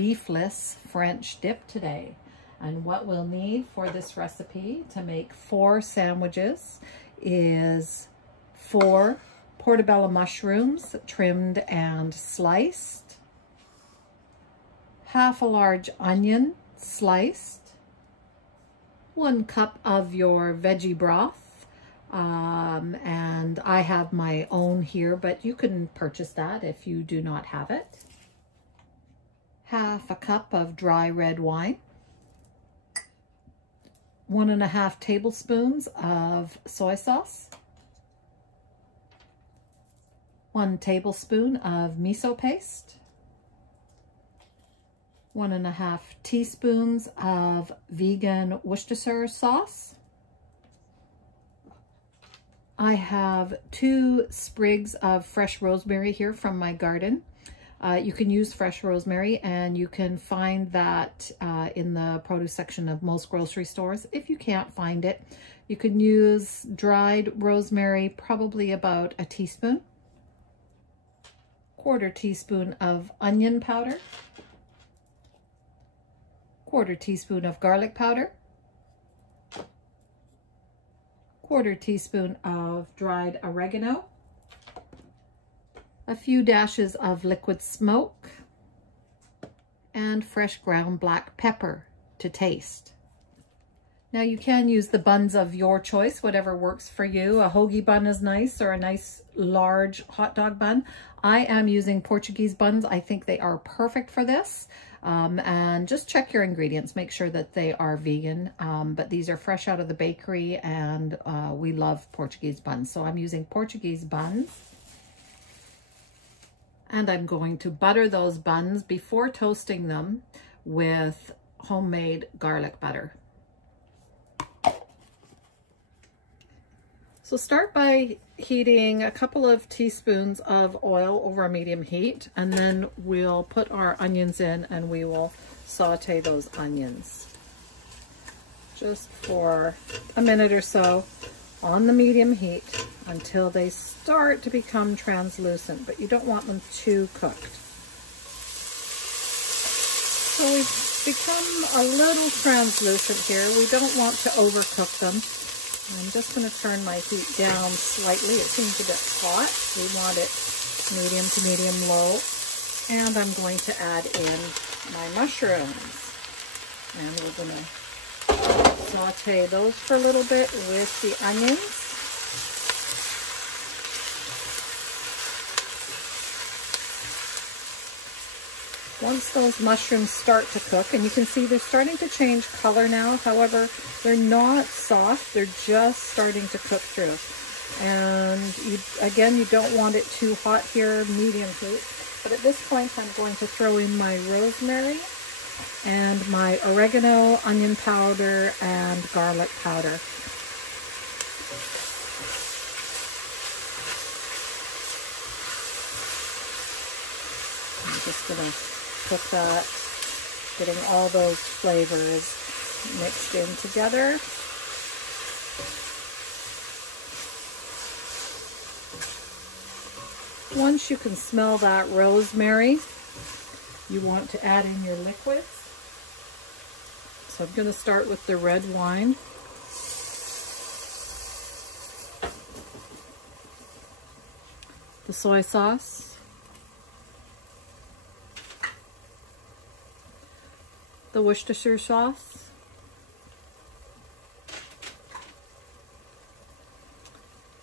beefless French dip today. And what we'll need for this recipe to make 4 sandwiches is 4 portobello mushrooms trimmed and sliced, half a large onion sliced, 1 cup of your veggie broth, and I have my own here, but you can purchase that if you do not have it, half a cup of dry red wine, 1.5 tablespoons of soy sauce, 1 tablespoon of miso paste, 1.5 teaspoons of vegan Worcestershire sauce. I have 2 sprigs of fresh rosemary here from my garden. You can use fresh rosemary, and you can find that in the produce section of most grocery stores. If you can't find it, you can use dried rosemary, probably about a teaspoon. 1/4 teaspoon of onion powder, 1/4 teaspoon of garlic powder, 1/4 teaspoon of dried oregano, a few dashes of liquid smoke, and fresh ground black pepper to taste. Now you can use the buns of your choice, whatever works for you. A hoagie bun is nice, or a nice large hot dog bun. I am using Portuguese buns. I think they are perfect for this. And just check your ingredients, make sure that they are vegan. But these are fresh out of the bakery, and we love Portuguese buns. So I'm using Portuguese buns. And I'm going to butter those buns before toasting them with homemade garlic butter. So start by heating a couple of teaspoons of oil over a medium heat, and then we'll put our onions in and we will saute those onions just for a minute or so on the medium heat until they start to become translucent, but you don't want them too cooked. So we've become a little translucent here. We don't want to overcook them. I'm just going to turn my heat down slightly. It seems a bit hot. We want it medium to medium low. And I'm going to add in my mushrooms. And we're going to saute those for a little bit with the onions. Once those mushrooms start to cook, and you can see they're starting to change color now, however, they're not soft, they're just starting to cook through. And you don't want it too hot here, medium heat. But at this point, I'm going to throw in my rosemary and my oregano, onion powder, and garlic powder. I'm just going to cook that, getting all those flavors mixed in together. Once you can smell that rosemary, you want to add in your liquids. So I'm going to start with the red wine. The soy sauce. The Worcestershire sauce.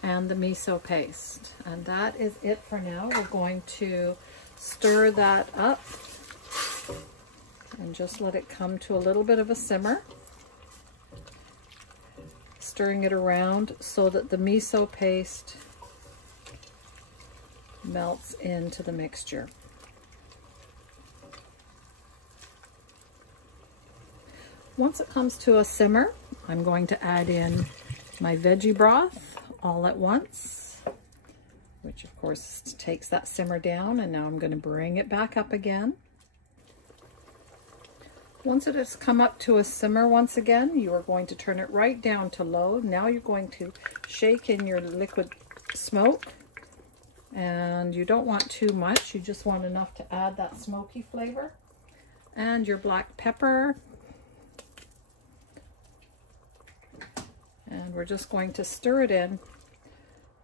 And the miso paste. And that is it for now. We're going to stir that up and just let it come to a little bit of a simmer. Stirring it around so that the miso paste melts into the mixture. Once it comes to a simmer, I'm going to add in my veggie broth all at once, which of course takes that simmer down, and now I'm going to bring it back up again. Once it has come up to a simmer once again, you are going to turn it right down to low. Now you're going to shake in your liquid smoke, and you don't want too much, you just want enough to add that smoky flavor. and your black pepper. And we're just going to stir it in,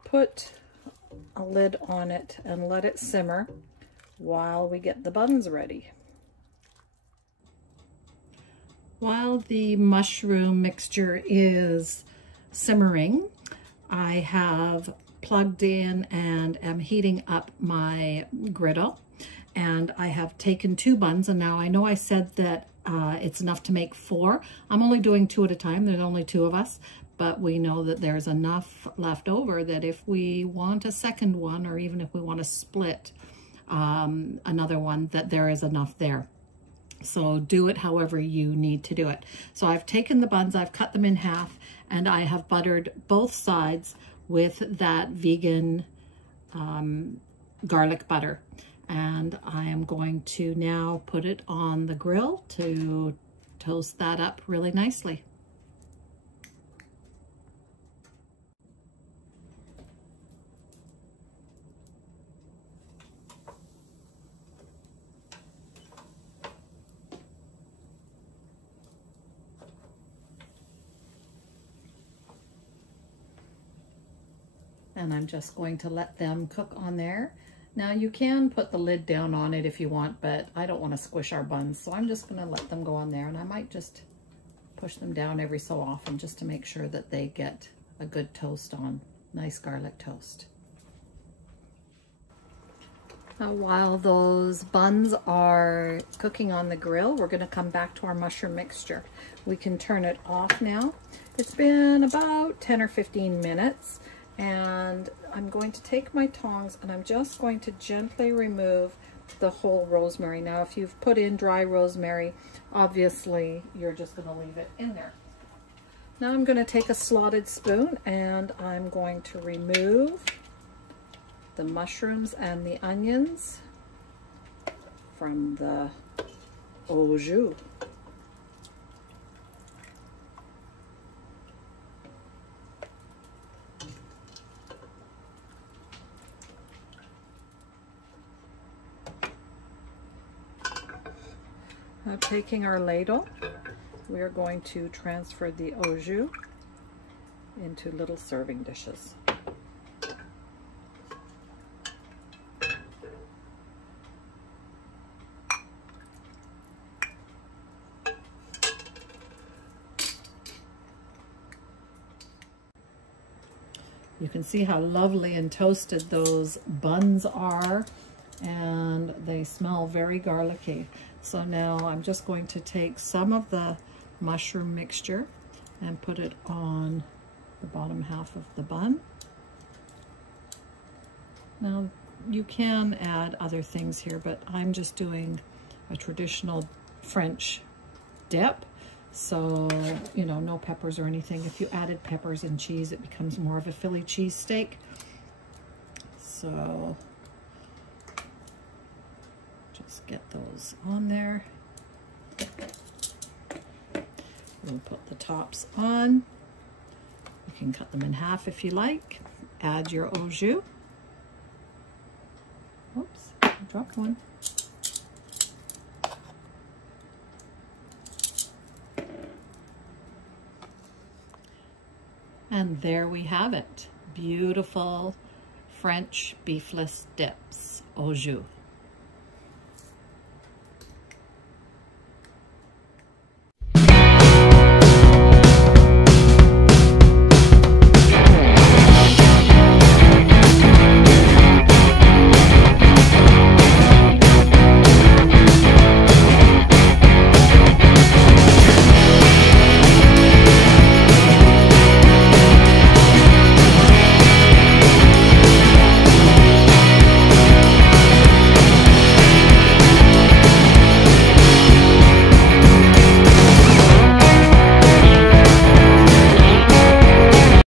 put a lid on it, and let it simmer while we get the buns ready. While the mushroom mixture is simmering, I have plugged in and am heating up my griddle, and I have taken 2 buns, and now I know I said that it's enough to make 4. I'm only doing 2 at a time. There's only 2 of us, but we know that there's enough left over that if we want a second one, or even if we want to split another one, that there is enough there. So do it however you need to do it. So I've taken the buns, I've cut them in half, and I have buttered both sides with that vegan garlic butter. And I am going to now put it on the grill to toast that up really nicely. And I'm just going to let them cook on there. Now you can put the lid down on it if you want, but I don't want to squish our buns, so I'm just going to let them go on there, and I might just push them down every so often just to make sure that they get a good toast on, nice garlic toast. Now while those buns are cooking on the grill, we're going to come back to our mushroom mixture. We can turn it off now. It's been about 10 or 15 minutes. And I'm going to take my tongs and I'm just going to gently remove the whole rosemary. Now, if you've put in dry rosemary, obviously you're just going to leave it in there. Now I'm going to take a slotted spoon and I'm going to remove the mushrooms and the onions from the au jus. Now taking our ladle, we are going to transfer the au jus into little serving dishes. You can see how lovely and toasted those buns are, and they smell very garlicky. So now I'm just going to take some of the mushroom mixture and put it on the bottom half of the bun. Now you can add other things here, but I'm just doing a traditional French dip. So, you know, no peppers or anything. If you added peppers and cheese, it becomes more of a Philly cheesesteak. So just get those on there. We'll put the tops on. You can cut them in half if you like. Add your au jus. Oops, I dropped one. And there we have it. Beautiful French beefless dips, au jus.